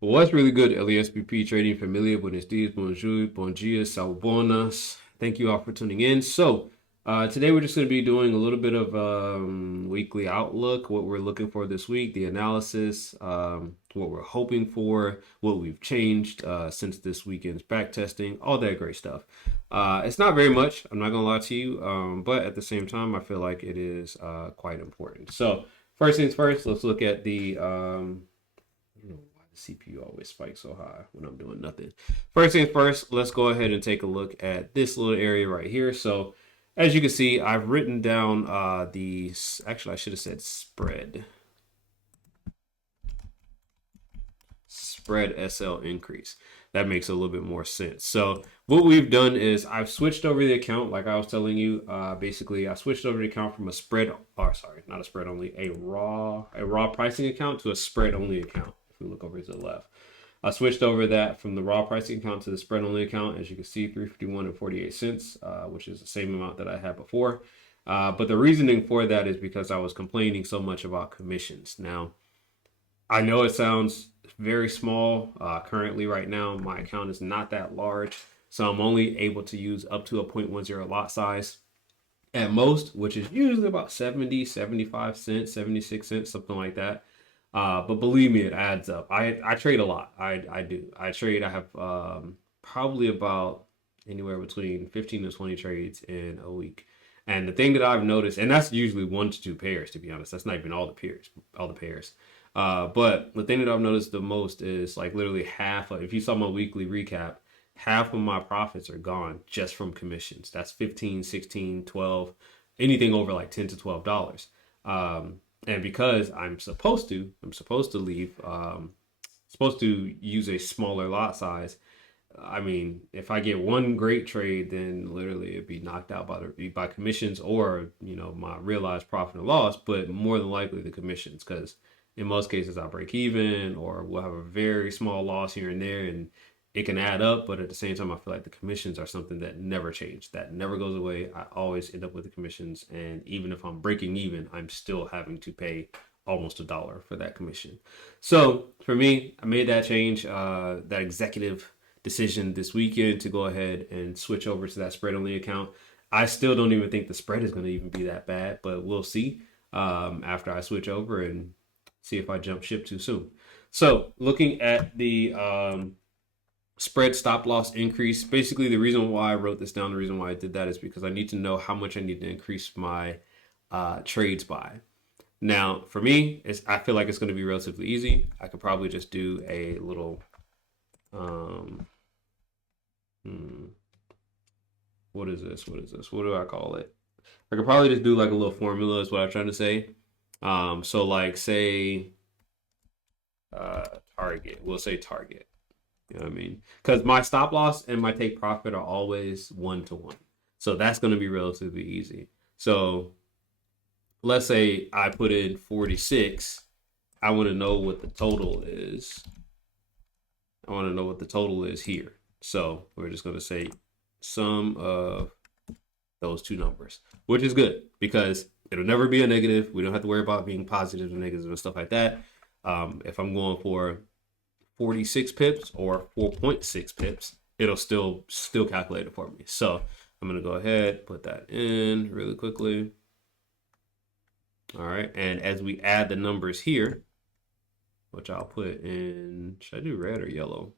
What's really good, LeSBP Trading Familia, Buenos dias, bonjour, bon dia, salbonas. Thank you all for tuning in. Today we're just going to be doing a little bit of weekly outlook, what we're looking for this week, the analysis, what we're hoping for, what we've changed since this weekend's back testing, all that great stuff. It's not very much, I'm not going to lie to you, but at the same time, I feel like it is quite important. So, first things first, let's look at the I don't know why the CPU always spikes so high when I'm doing nothing. First things first, let's go ahead and take a look at this little area right here. So as you can see, I've written down actually I should have said spread SL increase. That makes a little bit more sense. So what we've done is I've switched over the account, like I was telling you. Basically, I switched over the account from a spread, or sorry, not a spread only, a raw pricing account to a spread only account. If we look over to the left, I switched over that from the raw pricing account to the spread only account. As you can see, 351 and 48 cents, which is the same amount that I had before. But the reasoning for that is because I was complaining so much about commissions. Now, I know it sounds very small. Currently, right now, my account is not that large. So I'm only able to use up to a 0.10 lot size at most, which is usually about 70, 75 cents, 76 cents, something like that. But believe me, it adds up. I trade a lot. I do. I trade. I have probably about anywhere between 15 to 20 trades in a week. And the thing that I've noticed, and that's usually 1 to 2 pairs, to be honest. That's not even all the pairs. But the thing that I've noticed the most is like literally half of, if you saw my weekly recap, half of my profits are gone just from commissions. That's 15, 16, 12, anything over like 10 to $12. And because I'm supposed to leave, supposed to use a smaller lot size. I mean, if I get one great trade, then literally it'd be knocked out by commissions or my realized profit and loss, but more than likely the commissions because in most cases I'll break even or we'll have a very small loss here and there, and it can add up. But at the same time, I feel like the commissions are something that never change, that never goes away. I always end up with the commissions, and even if I'm breaking even, I'm still having to pay almost $1 for that commission. So for me, I made that change, that executive decision this weekend to go ahead and switch over to that spread only account. I still don't even think the spread is going to even be that bad, but we'll see after I switch over and see if I jump ship too soon. So looking at the spread stop loss increase, basically the reason why I wrote this down, the reason why I did that is because I need to know how much I need to increase my trades by. Now, for me, I feel like it's going to be relatively easy. I could probably just do a little, um, what is this? What is this? What do I call it? I could probably just do like a little formula is what I'm trying to say. So like say target, we'll say target. You know what I mean? Because my stop loss and my take profit are always 1 to 1. So that's going to be relatively easy. So let's say I put in 46. I want to know what the total is. I want to know what the total is here. So we're just going to say sum of those two numbers, which is good because it'll never be a negative. We don't have to worry about being positive and negatives and stuff like that. If I'm going for 46 pips or 4.6 pips, it'll still calculate it for me. So I'm going to go ahead, put that in really quickly. All right. And as we add the numbers here, which I'll put in, should I do red or yellow?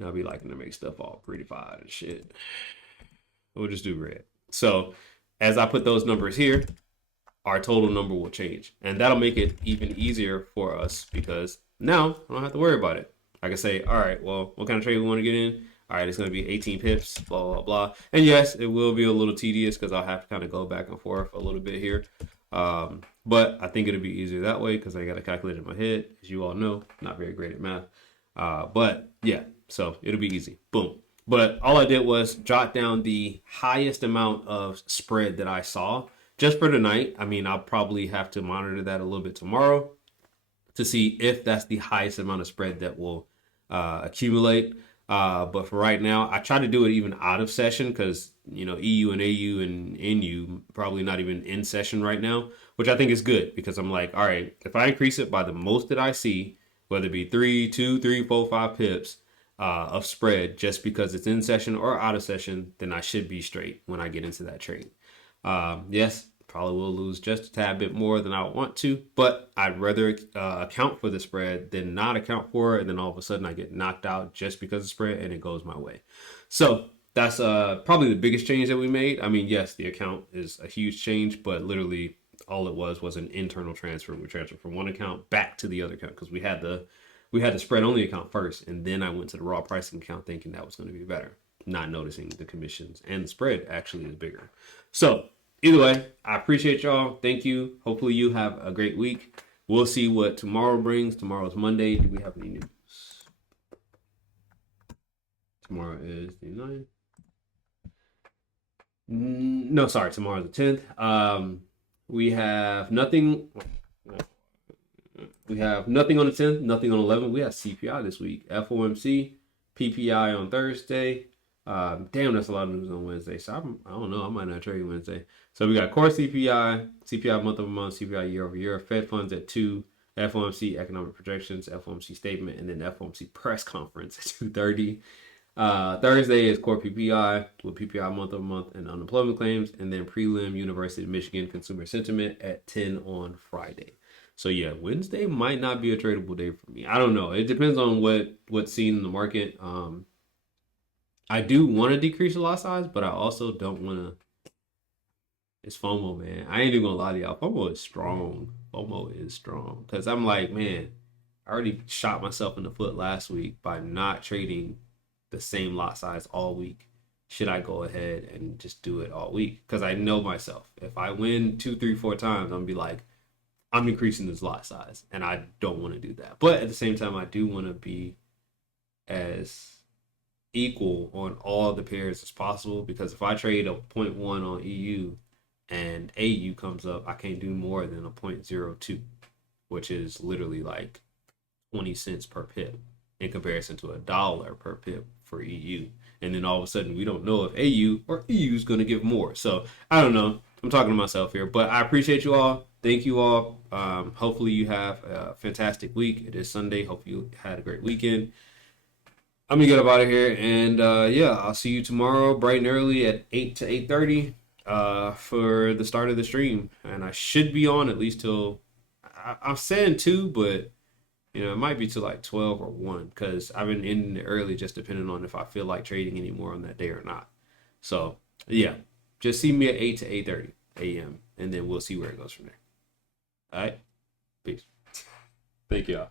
I'll be liking to make stuff all prettified and shit. We'll just do red. So as I put those numbers here, our total number will change. And that'll make it even easier for us because now I don't have to worry about it. I can say, all right, well, what kind of trade we want to get in? All right, it's going to be 18 pips, blah, blah, blah. And yes, it will be a little tedious because I'll have to kind of go back and forth a little bit here. But I think it'll be easier that way because I got to calculate it in my head. As you all know, not very great at math. But yeah, so it'll be easy. Boom. But all I did was jot down the highest amount of spread that I saw just for tonight. I mean, I'll probably have to monitor that a little bit tomorrow to see if that's the highest amount of spread that will accumulate. But for right now, I try to do it even out of session because, EU and AU and NU probably not even in session right now, which I think is good because I'm like, all right, if I increase it by the most that I see, whether it be 3, 2, 3, 4, 5 pips of spread just because it's in session or out of session, then I should be straight when I get into that trade. Yes, probably will lose just a tad bit more than I want to, but I'd rather account for the spread than not account for it, and then all of a sudden I get knocked out just because of spread and it goes my way. So that's probably the biggest change that we made. I mean, yes, the account is a huge change, but literally all it was an internal transfer. We transferred from one account back to the other account because we had the spread only account first, and then I went to the raw pricing account thinking that was going to be better, not noticing the commissions and the spread actually is bigger. So either way, I appreciate y'all. Thank you. Hopefully you have a great week. We'll see what tomorrow brings. Tomorrow's Monday. Do we have any news? Tomorrow is the 9th. No, sorry. Tomorrow's the 10th. We have nothing. We have nothing on the 10th, nothing on 11th. We have CPI this week. FOMC, PPI on Thursday. Damn, that's a lot of news on Wednesday. So I don't know. I might not trade Wednesday. So we got core CPI, CPI month over month, CPI year over year, Fed funds at 2, FOMC economic projections, FOMC statement, and then FOMC press conference at 2:30. Thursday is core PPI with PPI month over month and unemployment claims, and then prelim University of Michigan consumer sentiment at 10 on Friday. So yeah, Wednesday might not be a tradable day for me. I don't know. It depends on what's seen in the market. I do want to decrease the lot size, but I also don't want to. It's FOMO, man. I ain't even gonna lie to y'all. FOMO is strong. FOMO is strong because I'm like, man, I already shot myself in the foot last week by not trading the same lot size all week. Should I go ahead and just do it all week? Because I know myself. If I win 2, 3, 4 times, I'm gonna be like, I'm increasing this lot size, and I don't want to do that. But at the same time, I do want to be as equal on all the pairs as possible, because if I trade a 0.1 on EU and AU comes up, I can't do more than a 0.02, which is literally like 20 cents per pip in comparison to $1 per pip for EU. And then all of a sudden, we don't know if AU or EU is going to give more. So I don't know. I'm talking to myself here, but I appreciate you all. Thank you all. Hopefully you have a fantastic week. It is Sunday. Hope you had a great weekend. I'm gonna get up out of here, and yeah, I'll see you tomorrow bright and early at 8 to 8:30 for the start of the stream. And I should be on at least till I'm saying 2, but it might be till like 12 or 1 because I've been ending it early, just depending on if I feel like trading anymore on that day or not. So yeah, just see me at 8 to 8:30 a.m. and then we'll see where it goes from there. All right, peace. Thank y'all.